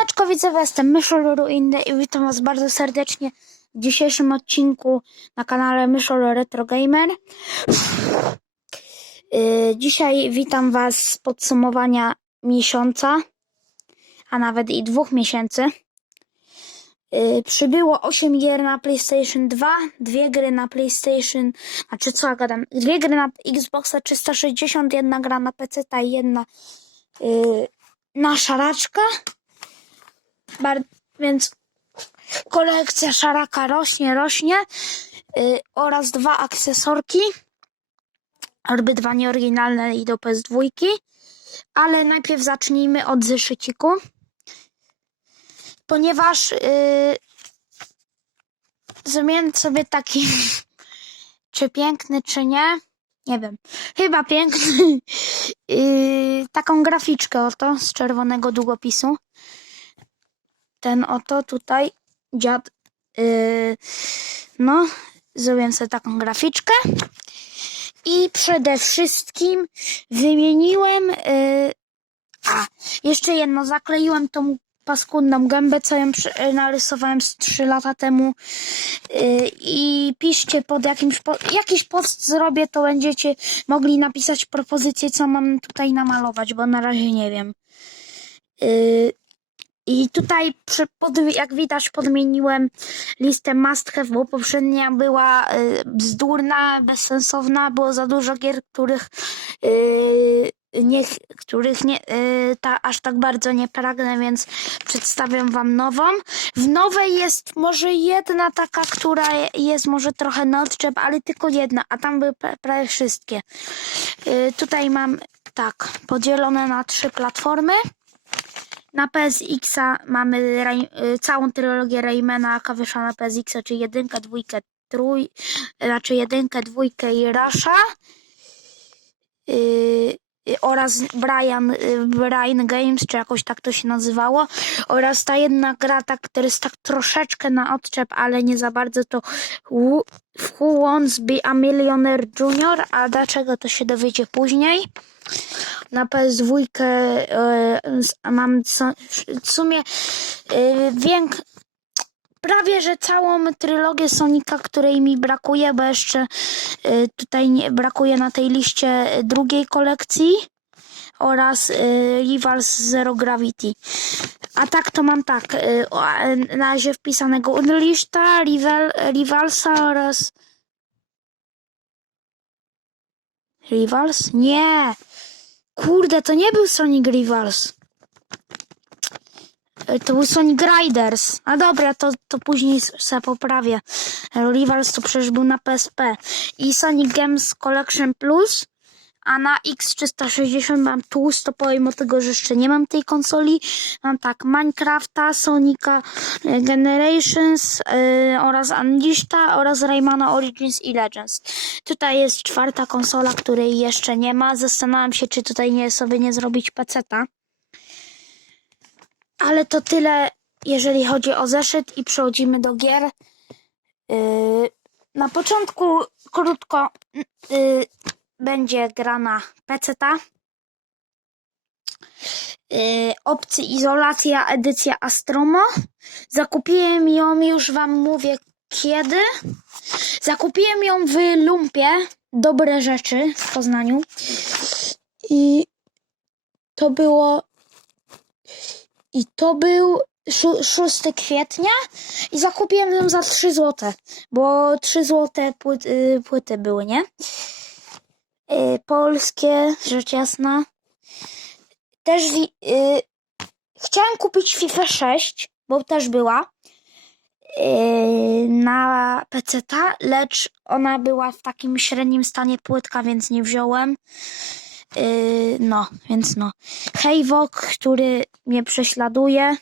Siemaneczko, widzę was, jestem Myszol Ruinny i witam was bardzo serdecznie w dzisiejszym odcinku na kanale Myszol Retro Gamer. Yy, Dzisiaj witam was z podsumowania miesiąca, a nawet i dwóch miesięcy. Yy, Przybyło 8 gier na PlayStation 2, dwie gry na PlayStation, znaczy co ja gadam, dwie gry na Xboxa 360, jedna gra na PC i jedna yy, na szaraczka. Więc kolekcja szaraka rośnie, rośnie yy, oraz dwa akcesorki, obydwa nieoryginalne i do PS2, ale najpierw zacznijmy od zeszyciku, ponieważ yy, zrobiłem sobie taki, czy piękny, czy nie, nie wiem, chyba piękny, yy, taką graficzkę oto z czerwonego długopisu ten oto tutaj dziad. Yy, no, zrobiłem sobie taką graficzkę. I przede wszystkim wymieniłem. Yy, a, jeszcze jedno, zakleiłem tą paskudną gębę, co ją yy, narysowałem z 3 lata temu. Yy, I piszcie pod jakimś. Po, jakiś post zrobię, to będziecie mogli napisać propozycję, co mam tutaj namalować, bo na razie nie wiem. Yy, i tutaj, przy, pod, jak widać, podmieniłem listę must have, bo poprzednia była y, bzdurna, bezsensowna, było za dużo gier, których, y, nie, których nie, y, ta, aż tak bardzo nie pragnę, więc przedstawiam wam nową. W nowej jest może jedna taka, która jest może trochę na odczep, ale tylko jedna, a tam były pra- prawie wszystkie. Y, tutaj mam tak, podzielone na trzy platformy. Na PSX-a mamy Ray, y, całą trylogię Raymana Kawisza na PSX-a, czyli jedynkę, dwójkę, trój, znaczy jedynkę, dwójkę i Rasha. Yy, y, oraz Brian, y, Brian Games, czy jakoś tak to się nazywało. Oraz ta jedna gra, tak, która jest tak troszeczkę na odczep, ale nie za bardzo, to Who Wants Be a Millionaire Junior, a dlaczego to się dowiecie później na PS2 e, mam w sumie e, więk, prawie że całą trylogię Sonika, której mi brakuje, bo jeszcze e, tutaj nie, brakuje na tej liście drugiej kolekcji oraz Rivals Zero Gravity. A tak to mam tak, na razie wpisanego Unleashed'a, Rival, Rivalsa oraz Rivals? Nie! Kurde, to nie był Sonic Rivals. E, To był Sonic Riders. A dobra, to, to później sobie poprawię. E, Rivals to przecież był na PSP. I Sonic Games Collection Plus. A na X360 mam tłusto, pomimo tego, że jeszcze nie mam tej konsoli. Mam tak Minecrafta, Sonica e, Generations e, oraz Unleashed'a oraz Raymana Origins i Legends. Tutaj jest czwarta konsola, której jeszcze nie ma. Zastanawiam się, czy tutaj nie sobie nie zrobić peceta. Ale to tyle, jeżeli chodzi o zeszyt i przechodzimy do gier. Yy, na początku krótko yy, będzie gra na peceta. Yy, opcji izolacja, edycja Astromo. Zakupiłem ją, już wam mówię kiedy. Zakupiłem ją w Lumpie. Dobre rzeczy w Poznaniu. I to było. I to był szu- 6 kwietnia. I zakupiłem ją za 3 złote. Bo 3 złote płyt, y, płyty były, nie? Y, polskie, rzecz jasna. Też y, chciałem kupić FIFA 6, bo też była yy, na PC-ta, lecz ona była w takim średnim stanie płytka, więc nie wziąłem. No, więc no. Hejwok, który mnie prześladuje,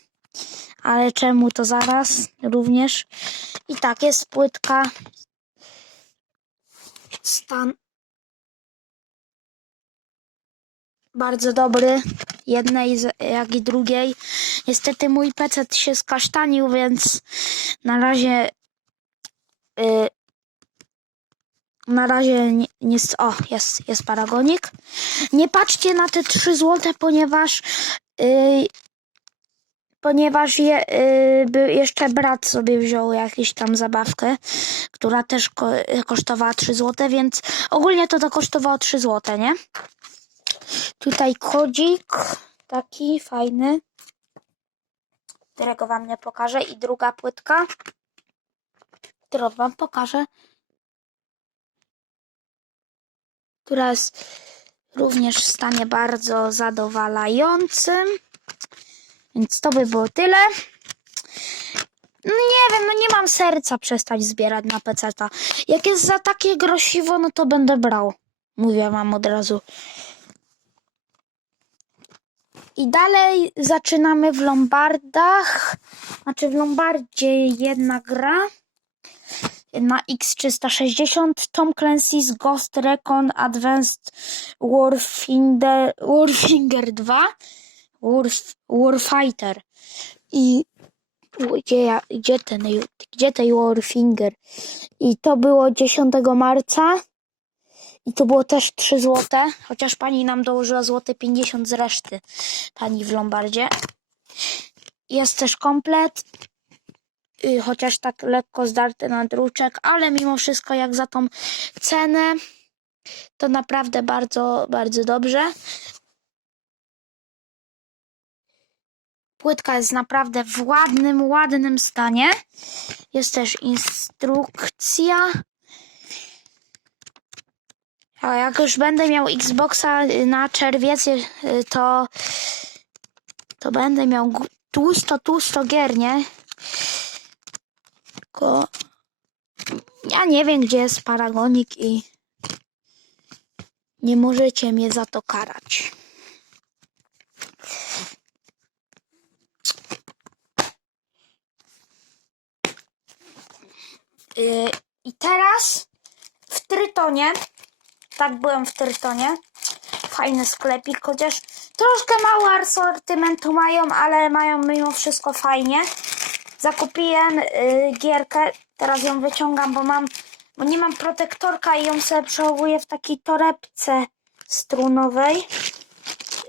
ale czemu to zaraz również. I tak, jest płytka. Stan bardzo dobry, jednej jak i drugiej. Niestety mój PC się skasztanił, więc na razie y, na razie nie, nie o, jest, jest paragonik. Nie patrzcie na te 3 złote, ponieważ y, ponieważ je, y, jeszcze brat sobie wziął jakąś tam zabawkę, która też ko kosztowała 3 zł, więc ogólnie to to kosztowało 3 zł, nie? Tutaj kodzik taki fajny, którego wam nie pokażę i druga płytka, którą wam pokażę, która jest również w stanie bardzo zadowalającym. Więc to by było tyle. No nie wiem, no nie mam serca przestać zbierać na peceta. Jak jest za takie grosiwo, no to będę brał. Mówię wam od razu. I dalej zaczynamy w Lombardach. Znaczy w Lombardzie jedna gra. Na X360 Tom Clancy's Ghost Recon Advanced Warfinger, Warfinger 2 Warf, Warfighter. I gdzie, gdzie, ten, gdzie ten Warfinger? I to było 10 marca. I to było też 3 złote, chociaż pani nam dołożyła złote 50 z reszty. Pani w Lombardzie. Jest też komplet. y, Chociaż tak lekko zdarty na druczek, ale mimo wszystko jak za tą cenę to naprawdę bardzo, bardzo dobrze. Płytka jest naprawdę w ładnym, ładnym stanie. Jest też instrukcja. A jak już będę miał Xboxa y, na czerwiec, y, to, to będę miał tłusto, tłusto gier, nie? Tylko ja nie wiem, gdzie jest Paragonik i nie możecie mnie za to karać. Yy, I teraz w Trytonie, tak byłem w Trytonie, fajny sklepik, chociaż troszkę mało asortymentu mają, ale mają mimo wszystko fajnie. Zakupiłem y, gierkę, teraz ją wyciągam, bo mam, bo nie mam protektorka i ją sobie przechowuję w takiej torebce strunowej,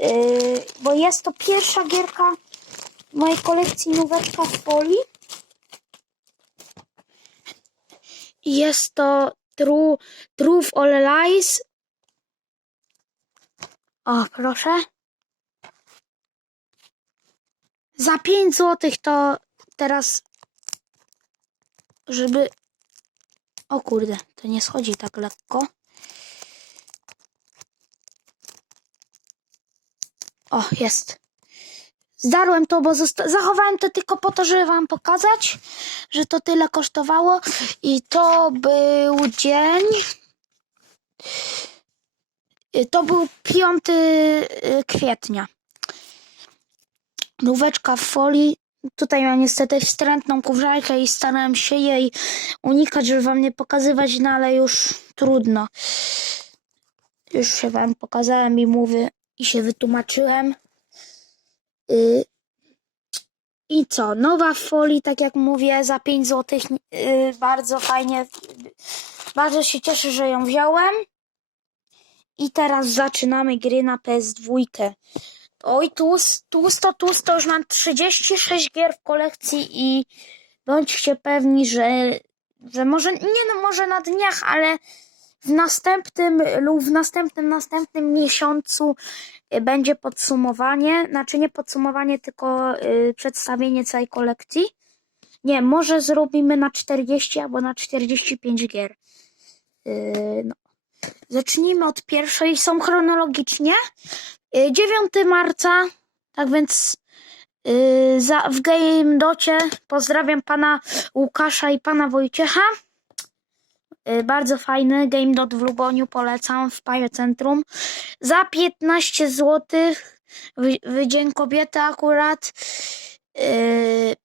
y, bo jest to pierwsza gierka w mojej kolekcji nóweczka w folii. Jest to True, Truth or Lies. O, proszę. Za 5 zł to teraz, żeby... O kurde, to nie schodzi tak lekko. O, jest. Zdarłem to, bo zachowałem to tylko po to, żeby wam pokazać, że to tyle kosztowało. I to był dzień. Y, To był 5 kwietnia. Nóweczka w folii. Tutaj mam niestety wstrętną kurzajkę i starałem się jej unikać, żeby wam nie pokazywać, no ale już trudno. Już się wam pokazałem i mówię i się wytłumaczyłem. Y, I co? Nowa w folii, tak jak mówię, za 5 zł. Bardzo fajnie. Bardzo się cieszę, że ją wziąłem. I teraz zaczynamy gry na PS2. Oj, tłus- tłusto, tłusto, już mam 36 gier w kolekcji i bądźcie pewni, że, że może, nie no, może na dniach, ale w następnym lub w następnym, następnym miesiącu y, będzie podsumowanie, znaczy nie podsumowanie, tylko y, przedstawienie całej kolekcji. Nie, może zrobimy na 40 albo na 45 gier. Yy, no. Zacznijmy od pierwszej, są chronologicznie. Yy, 9 marca, tak więc w Game Docie pozdrawiam pana Łukasza i pana Wojciecha. Yy, bardzo fajny Game Dot w Luboniu, polecam w Pajo Centrum. Za 15 zł w, Dzień Kobiety akurat. Yy,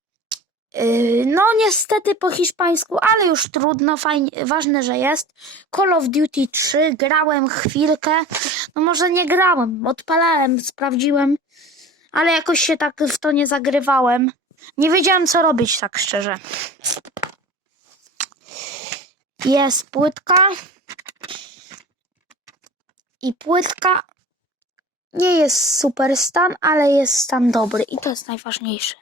Yy, No, niestety po hiszpańsku, ale już trudno, fajnie, ważne, że jest. Call of Duty 3, grałem chwilkę. No, może nie grałem, odpalałem, sprawdziłem, ale jakoś się tak w to nie zagrywałem. Nie wiedziałem, co robić, tak szczerze. Jest płytka. I płytka nie jest super stan, ale jest stan dobry i to jest najważniejsze.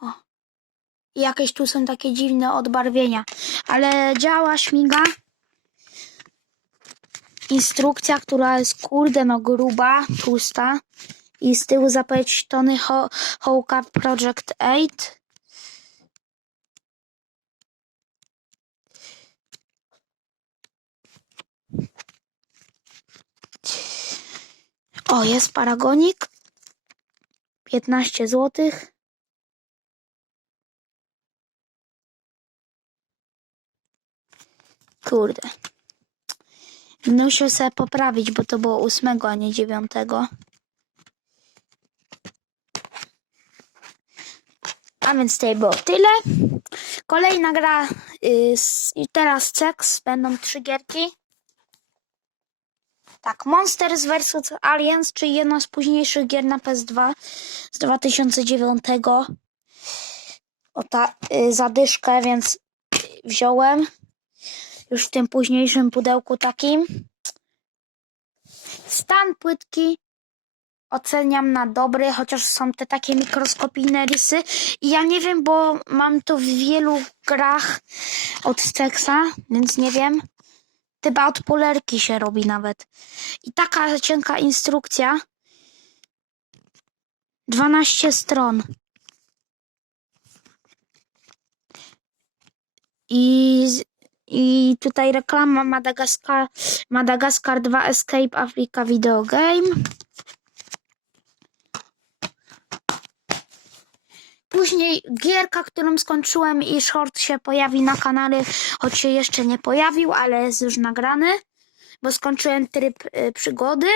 O. Jakieś tu są takie dziwne odbarwienia, ale działa, śmiga. Instrukcja, która jest kurde no gruba, tłusta i z tyłu zapowiedź Tony Ho Hołka Project 8 O, jest paragonik. 15 zł. Kurde. Muszę sobie poprawić, bo to było 8, a nie 9. A więc tutaj było tyle. Kolejna gra, y, i teraz Cex, będą trzy gierki. Tak, Monsters vs. Aliens, czyli jedna z późniejszych gier na PS2 z 2009. O ta y, zadyszkę, więc wziąłem już w tym późniejszym pudełku takim. Stan płytki oceniam na dobry, chociaż są te takie mikroskopijne rysy. I ja nie wiem, bo mam to w wielu grach od Cexa, więc nie wiem. Chyba od polerki się robi nawet. I taka cienka instrukcja. 12 stron. I, i tutaj reklama Madagaskar, Madagaskar 2 Escape Africa Video Game. Później gierka, którą skończyłem i short się pojawi na kanale, choć się jeszcze nie pojawił, ale jest już nagrany, bo skończyłem tryb y, przygody,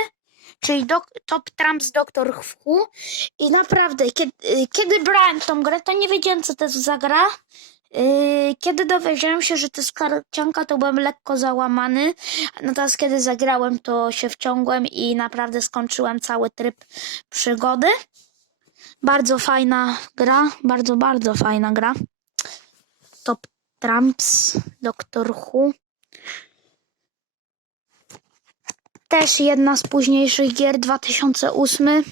czyli dok- Top Trumps Doctor Who i naprawdę, kiedy, y, kiedy brałem tą grę, to nie wiedziałem, co to jest za gra. Y, Kiedy dowiedziałem się, że to jest karcianka, to byłem lekko załamany. Natomiast kiedy zagrałem, to się wciągłem i naprawdę skończyłem cały tryb przygody. Bardzo fajna gra, bardzo, bardzo fajna gra. Top Trumps, Doctor Who. Też jedna z późniejszych gier, 2008.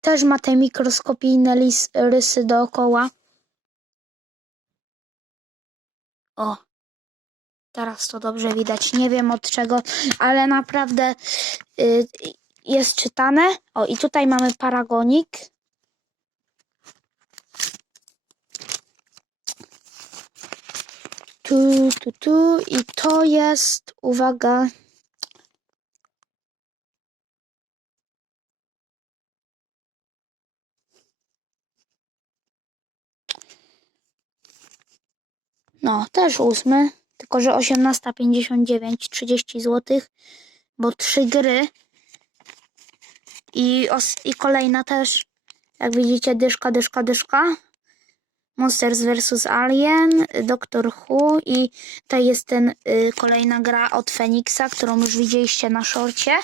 Też ma te mikroskopijne lis, rysy dookoła. O, teraz to dobrze widać. Nie wiem od czego, ale naprawdę y, jest czytane. O, i tutaj mamy paragonik. Tu, tu, tu. I to jest, uwaga. No, też ósmy, tylko że 18,59, 30 zł, bo trzy gry i, os- i kolejna też, jak widzicie, dyszka, dyszka, dyszka. Monsters vs. Alien, Doctor Who i to jest ten y, kolejna gra od Phoenixa, którą już widzieliście na szorcie.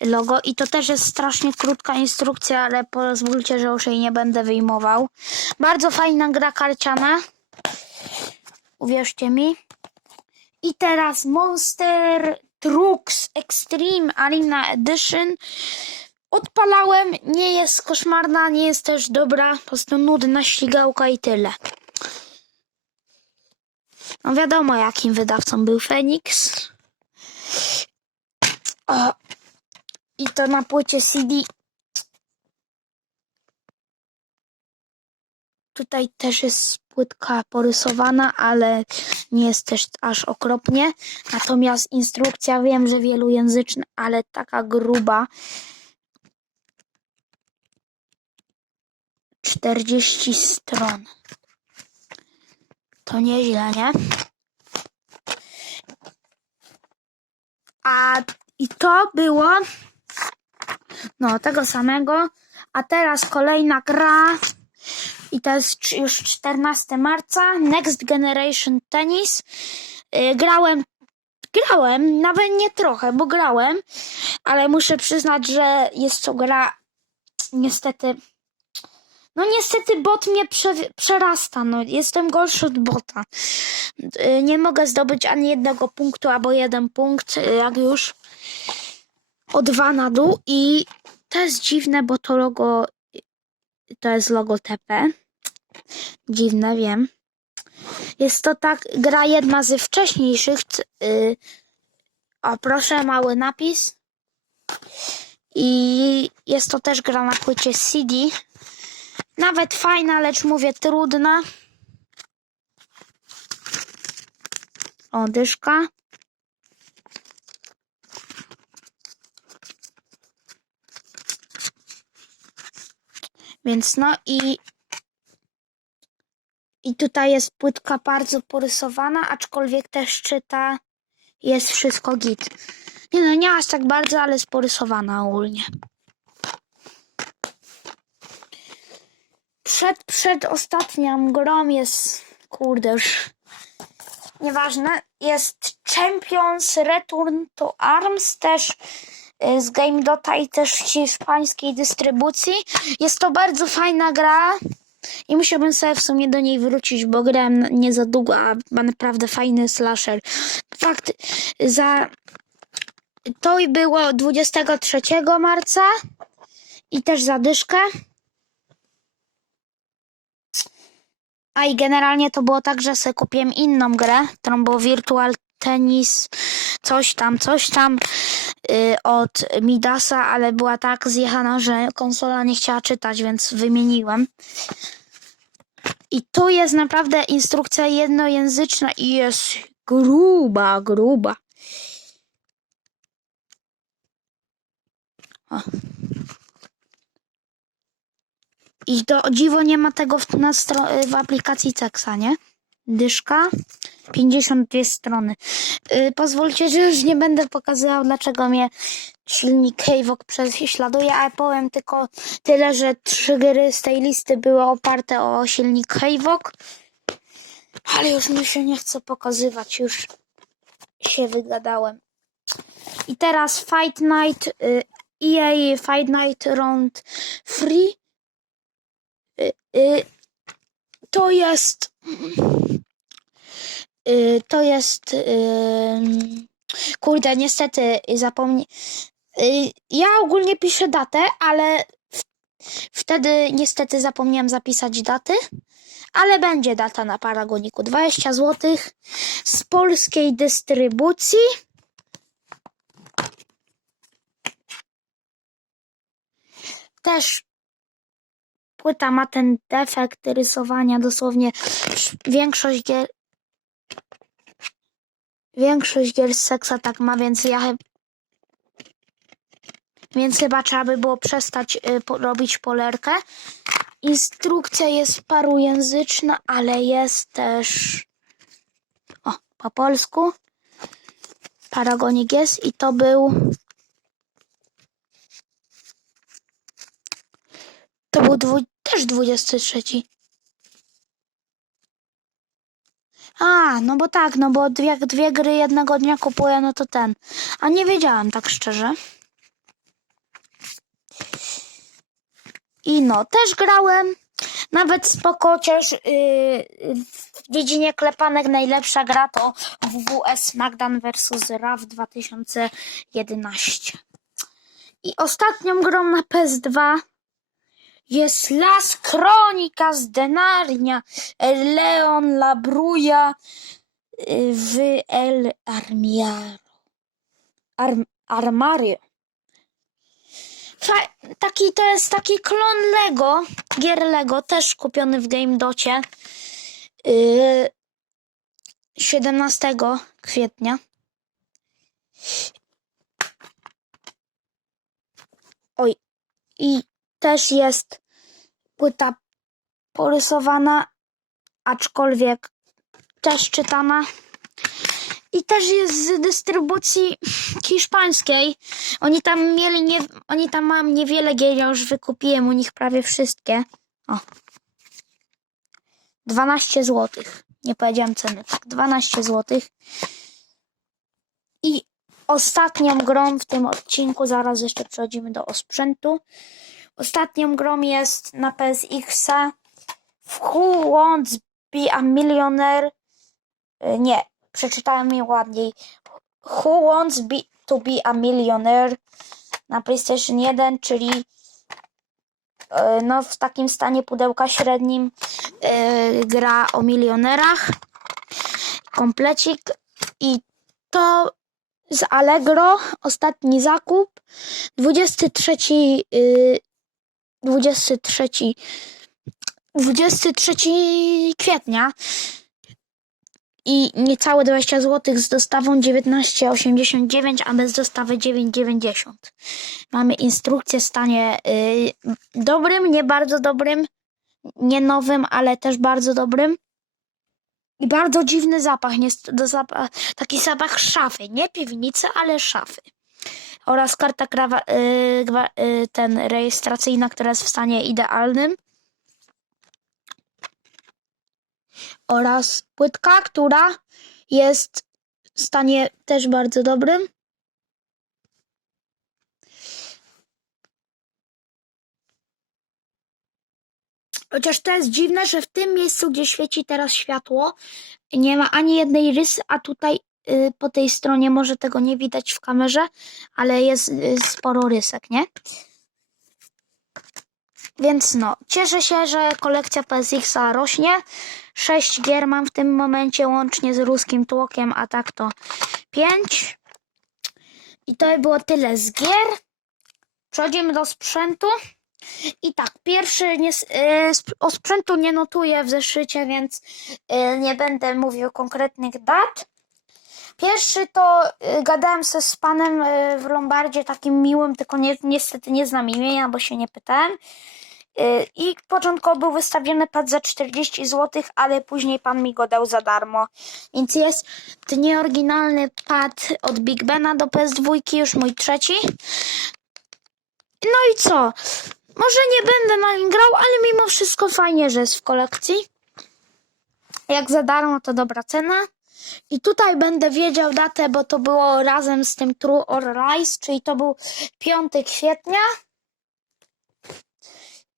Logo i to też jest strasznie krótka instrukcja, ale pozwólcie, że już jej nie będę wyjmował. Bardzo fajna gra karciana. Uwierzcie mi. I teraz Monster Trucks Extreme Arena Edition. Odpalałem, nie jest koszmarna, nie jest też dobra, po prostu nudna ścigałka i tyle. No wiadomo, jakim wydawcą był Phoenix. O, I to na płycie CD. Tutaj też jest płytka porysowana, ale nie jest też aż okropnie. Natomiast instrukcja wiem, że wielojęzyczna, ale taka gruba. 40 stron. To nieźle, nie? A i to było no tego samego. A teraz kolejna gra. I to jest już 14 marca. Next Generation Tennis. Yy, grałem grałem, nawet nie trochę, bo grałem, ale muszę przyznać, że jest to gra niestety no niestety bot mnie prze, przerasta, no jestem gorszy od bota. Y, Nie mogę zdobyć ani jednego punktu, albo jeden punkt, y, jak już. O dwa na dół i to jest dziwne, bo to logo, to jest logo TP. Dziwne, wiem. Jest to tak gra jedna ze wcześniejszych. Y, o, proszę, mały napis. I jest to też gra na płycie CD. Nawet fajna, lecz mówię trudna. O, dyszka. Więc no i i tutaj jest płytka bardzo porysowana, aczkolwiek też czyta jest wszystko git. Nie no, nie aż tak bardzo, ale jest porysowana ogólnie. Przed, przed ostatnią grą jest, kurde już, nieważne, jest Champions Return to Arms, też y, z Game Dota i też hiszpańskiej dystrybucji. Jest to bardzo fajna gra i musiałbym sobie w sumie do niej wrócić, bo grałem nie za długo, a ma naprawdę fajny slasher. Fakt, za... To i było 23 marca i też zadyszkę. A i generalnie to było tak, że sobie kupiłem inną grę, którą było Virtual Tennis, coś tam, coś tam y, od Midasa, ale była tak zjechana, że konsola nie chciała czytać, więc wymieniłem. I tu jest naprawdę instrukcja jednojęzyczna i jest gruba, gruba. O. I to dziwo nie ma tego w, na w aplikacji Cexa, nie? Dyszka, 52 strony. Yy, pozwólcie, że już nie będę pokazywał, dlaczego mnie silnik Havok prześladuje, ale powiem tylko tyle, że trzy gry z tej listy były oparte o silnik Havok. Ale już mi się nie chce pokazywać, już się wygadałem. I teraz Fight Night, y, EA Fight Night Round Free. Y, to jest. Y, to jest. Kurde, niestety zapomnę. Y, ja ogólnie piszę datę, ale wtedy niestety zapomniałam zapisać daty. Ale będzie data na Paragoniku 20 zł z polskiej dystrybucji. Też płyta ma ten defekt rysowania dosłownie większość gier większość gier z seksa tak ma, więc ja chyba więc chyba trzeba by było przestać y, po, robić polerkę. Instrukcja jest parujęzyczna, ale jest też o, po polsku. Paragonik jest i to był to był dwu, też 23. A, no bo tak, no bo jak dwie gry jednego dnia kupuję, no to ten. A nie wiedziałem tak szczerze. I no, też grałem. Nawet spoko, chociaż yy, w dziedzinie klepanek najlepsza gra to WWS Magdan vs. RAW 2011. I ostatnią grą na PS2 jest Las Crónicas de Narnia El Leon La Bruja y, w El Armiaro. Arm, armario. Taki to jest taki klon Lego, gier Lego, też kupiony w Game Docie yy, 17 kwietnia. Oj, i też jest płyta porysowana, aczkolwiek też czytana. I też jest z dystrybucji hiszpańskiej. Oni tam mieli nie, oni tam mają niewiele gier, ja już wykupiłem u nich prawie wszystkie. O. 12 zł. Nie powiedziałem ceny, tak, 12 zł. I ostatnią grą w tym odcinku, zaraz jeszcze przechodzimy do osprzętu. Ostatnią grą jest na PSX Who Wants Be a Millionaire? Y, Nie, przeczytałem je ładniej. Who Wants be, to Be a Millionaire na PlayStation 1, czyli e, no w takim stanie pudełka średnim e, gra o milionerach. Komplecik i to z Allegro ostatni zakup 23 y, 23 23 kwietnia i niecałe 20 zł z dostawą 19,89, a bez dostawy 9,90. Mamy instrukcję w stanie y, dobrym, nie bardzo dobrym, nie nowym, ale też bardzo dobrym. I bardzo dziwny zapach, nie, do taki zapach szafy, nie piwnicy, ale szafy. Oraz karta krawa, y, gwa, y, ten rejestracyjna, która jest w stanie idealnym. Oraz płytka, która jest w stanie też bardzo dobrym. Chociaż to jest dziwne, że w tym miejscu, gdzie świeci teraz światło, nie ma ani jednej rysy, a tutaj po tej stronie może tego nie widać w kamerze, ale jest y, sporo rysek, nie? Więc no, cieszę się, że kolekcja PSX-a rośnie. Sześć gier mam w tym momencie, łącznie z ruskim tłokiem, a tak to pięć. I to by było tyle z gier. Przechodzimy do sprzętu. I tak, pierwszy nie, y, o sprzętu nie notuję w zeszycie, więc y, nie będę mówił konkretnych dat. Pierwszy to y, gadałem se z panem y, w Lombardzie, takim miłym, tylko nie, niestety nie znam imienia, bo się nie pytałem. Y, I początkowo był wystawiony pad za 40 zł, ale później pan mi go dał za darmo. Więc jest to nieoryginalny pad od Big Bena do PS2, już mój trzeci. No i co? Może nie będę na nim grał, ale mimo wszystko fajnie, że jest w kolekcji. Jak za darmo, to dobra cena. I tutaj będę wiedział datę, bo to było razem z tym True or Rise, czyli to był 5 kwietnia.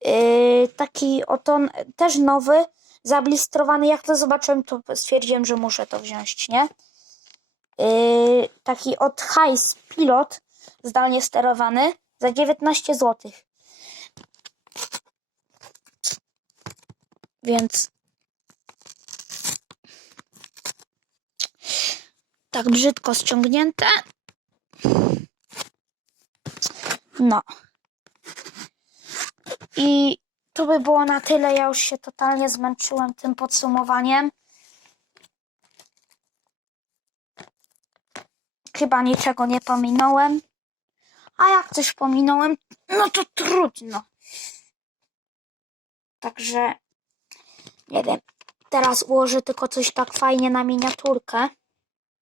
Yy, taki oto też nowy, zablistrowany. Jak to zobaczyłem, to stwierdziłem, że muszę to wziąć, nie? Yy, taki od Heiss Pilot, zdalnie sterowany, za 19 zł. Więc tak brzydko ściągnięte. No. I to by było na tyle. Ja już się totalnie zmęczyłem tym podsumowaniem. Chyba niczego nie pominąłem. A jak coś pominąłem, no to trudno. Także nie wiem. Teraz ułożę tylko coś tak fajnie na miniaturkę.